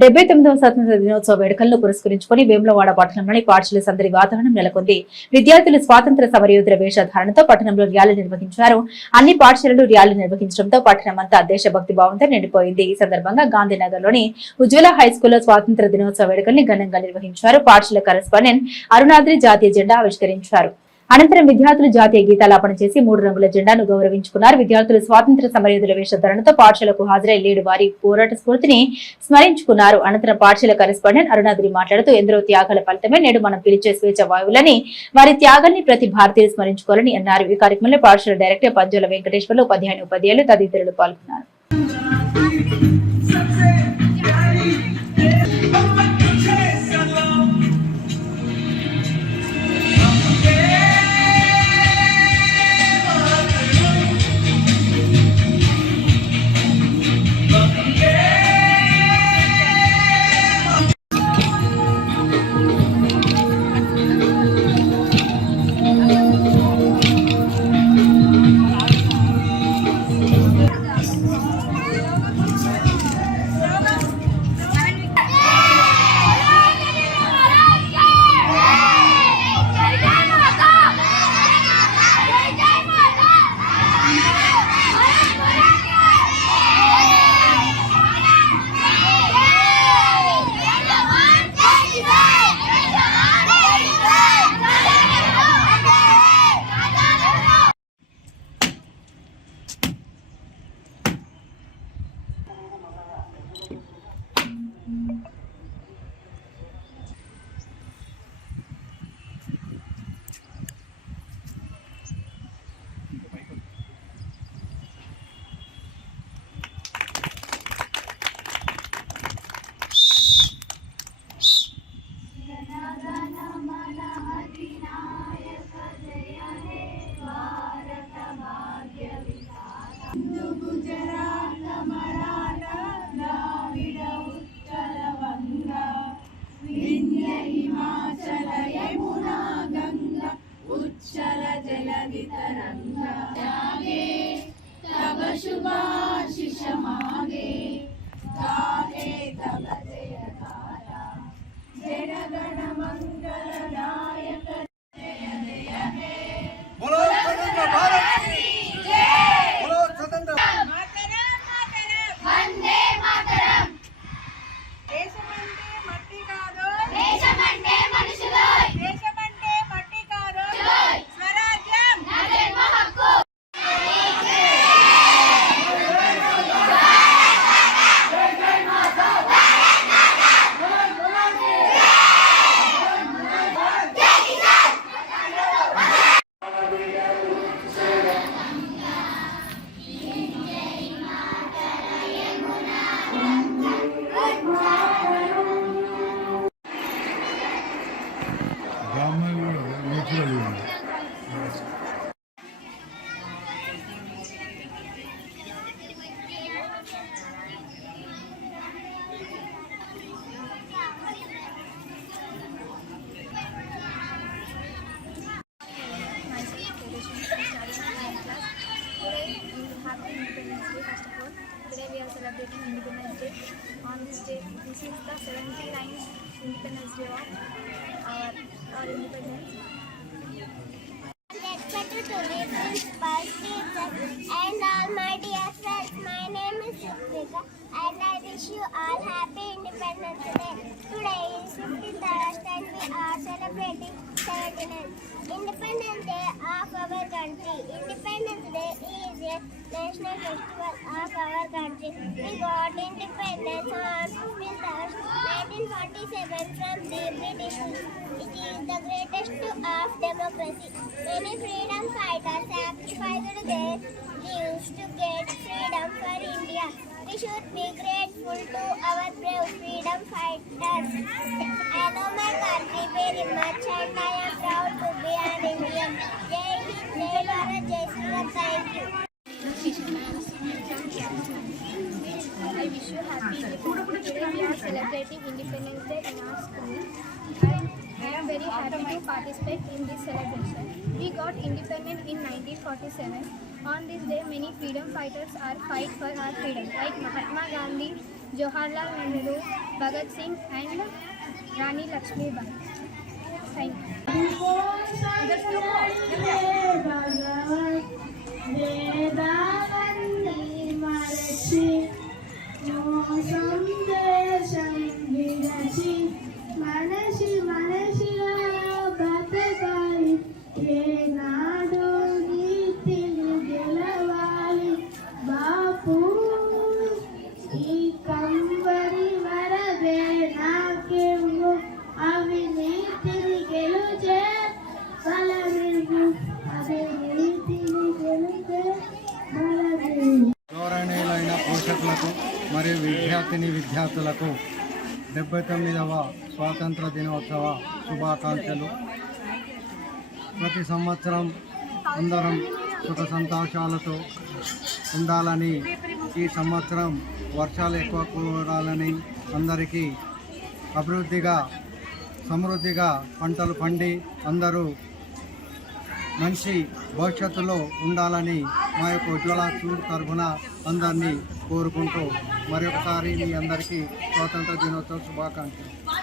డెబ్బై తొమ్మిదవ స్వాతంత్ర దినోత్సవ వేడుకలను పురస్కరించుకుని వేములవాడ పట్టణంలోని పాఠశాల సందడి వాతావరణం నెలకొంది. విద్యార్థులు స్వాతంత్ర సమరయోధుల వేషధారణతో పట్టణంలో ర్యాలీ నిర్వహించారు. అన్ని పాఠశాలలు ర్యాలీ నిర్వహించడంతో పట్టణం అంతా దేశభక్తి భావంతో నిండిపోయింది. ఈ సందర్భంగా గాంధీనగర్లోని ఉజ్వల హై స్కూల్లో స్వాతంత్ర దినోత్సవ వేడుకల్ని ఘనంగా నిర్వహించారు పాఠశాల కరెస్పాండెంట్ అరుణాద్రి జాతీయ జెండా ఆవిష్కరించారు. అనంతరం విద్యార్థులు జాతీయ గీతాలాపన చేసి మూడు రంగుల జెండాను గౌరవించుకున్నారు. విద్యార్థులు స్వాతంత్ర సమరయోధుల వేషధరణతో పాఠశాలకు హాజరై లేడు. వారి పోరాట స్ఫూర్తిని స్మరించుకున్నారు. అనంతరం పాఠశాల కరెస్పాండెంట్ అరుణాద్రి మాట్లాడుతూ ఎందరో త్యాగాల ఫలితమే నేడు మనం పిలిచే స్వేచ్ఛ వాయువులని వారి త్యాగాన్ని ప్రతి భారతీయులు స్మరించుకోవాలని అన్నారు. ఈ కార్యక్రమంలో పాఠశాల డైరెక్టర్ పంజోల వెంకటేశ్వర్లు ఉపాధ్యాయుని ఉపాధ్యాయులు తదితరులు పాల్గొన్నారు. जलवितरङ्गा जागे तव शुभाशिषमागे काले तव जयकारा जनगणमङ्गलदायक जय जय हे बोलो स्वतंत्र भारत जय बोलो स्वतंत्र मातरम मातरम वंदे मातरम देश On this day, this is the 79th Independence Day of our, our independence. And all my dear friends. My name is Sukrika, and I wish you all happy Independence Day. Today is 15th August, and we are celebrating 79th Independence Day of our national festival of our country. We got independence on 15th August 1947 from the British. It is the greatest of democracy. Many freedom fighters sacrificed their lives to get freedom for India. We should be grateful to our brave freedom fighters. I love my country very much and I am proud to be an Indian. Jai Hind, Jai Bharat, Jai Ram. Thank you. Wish you happy Independence Day. We are celebrating Independence Day in our school. And I am very happy to participate in this celebration. We got independent in 1947. On this day, many freedom fighters are fight for our freedom, like Mahatma Gandhi, Jawaharlal Nehru, Bhagat Singh and Rani Lakshmi Bai. Thank you. శిక్షకులకు మరియు విద్యార్థిని విద్యార్థులకు డెబ్బై తొమ్మిదవ స్వాతంత్ర దినోత్సవ శుభాకాంక్షలు. ప్రతి సంవత్సరం అందరం సుఖ సంతోషాలతో ఉండాలని ఈ సంవత్సరం వర్షాలు ఎక్కువ కూడాలని అందరికీ అభివృద్ధిగా సమృద్ధిగా పంటలు పండి అందరూ మంచి భవిష్యత్తులో ఉండాలని మా యొక్క ఉజ్వల చూడు తరఫున అందరినీ కోరుకుంటూ మరొకసారి మీ అందరికీ స్వాతంత్ర దినోత్సవ శుభాకాంక్షలు.